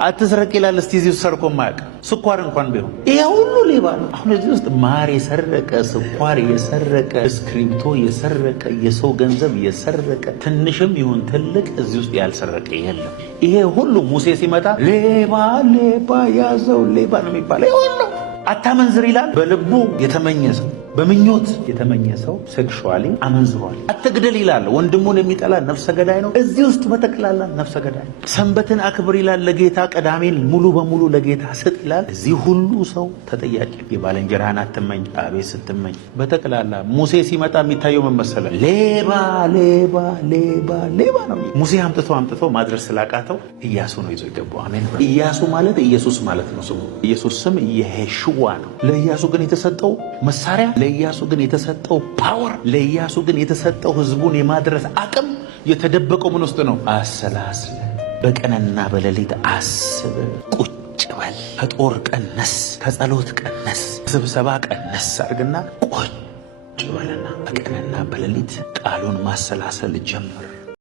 አትስረቅ ይላል። እስቲ እዚህ ሰርቆ ማያውቅ ስኳር እንኳን ቢሆን ይሄ ሁሉ ሌባ ነው። አሁን እዚህ ውስጥ ማር የሰረቀ፣ ስኳር የሰረቀ፣ እስክሪብቶ የሰረቀ፣ የሰው ገንዘብ የሰረቀ ትንሽም ይሁን ትልቅ እዚህ ውስጥ ያልሰረቀ የለም። ይሄ ሁሉ ሙሴ ሲመጣ ሌባ ሌባ ያዘው ሌባ ነው የሚባለው። ይሄ ሁሉ አታመንዝር ይላል። በልቡ የተመኘ ሰው በምኞት የተመኘ ሰው ሴክሹዋሊ አመንዝሯል። አትግደል ይላል። ወንድሙን የሚጠላ ነፍሰ ገዳይ ነው። እዚህ ውስጥ በጠቅላላ ነፍሰ ገዳይ። ሰንበትን አክብር ይላል። ለጌታ ቀዳሜን ሙሉ በሙሉ ለጌታ ስጥ ይላል። እዚህ ሁሉ ሰው ተጠያቂ። የባልንጀራህን አትመኝ። አቤት ስትመኝ በጠቅላላ ሙሴ ሲመጣ የሚታየው ምን መሰለህ? ሌባ ሌባ ሌባ ሌባ ነው። ሙሴ አምጥቶ ማድረስ ስላቃተው ኢያሱ ነው ይዞ የገባው። አሜን። ኢያሱ ማለት ኢየሱስ ማለት ነው ስሙ። ኢየሱስ ስም የሄሽዋ ነው። ለኢያሱ ግን የተሰጠው መሳሪያ፣ ለኢያሱ ግን የተሰጠው ፓወር፣ ለኢያሱ ግን የተሰጠው ህዝቡን የማድረስ አቅም የተደበቀው ምን ውስጥ ነው? አሰላስለ፣ በቀንና በሌሊት አስብ፣ ቁጭ በል፣ ከጦር ቀነስ፣ ከጸሎት ቀነስ፣ ስብሰባ ቀነስ አድርግና ቁጭ በልና በቀንና በሌሊት ቃሉን ማሰላሰል ጀምር።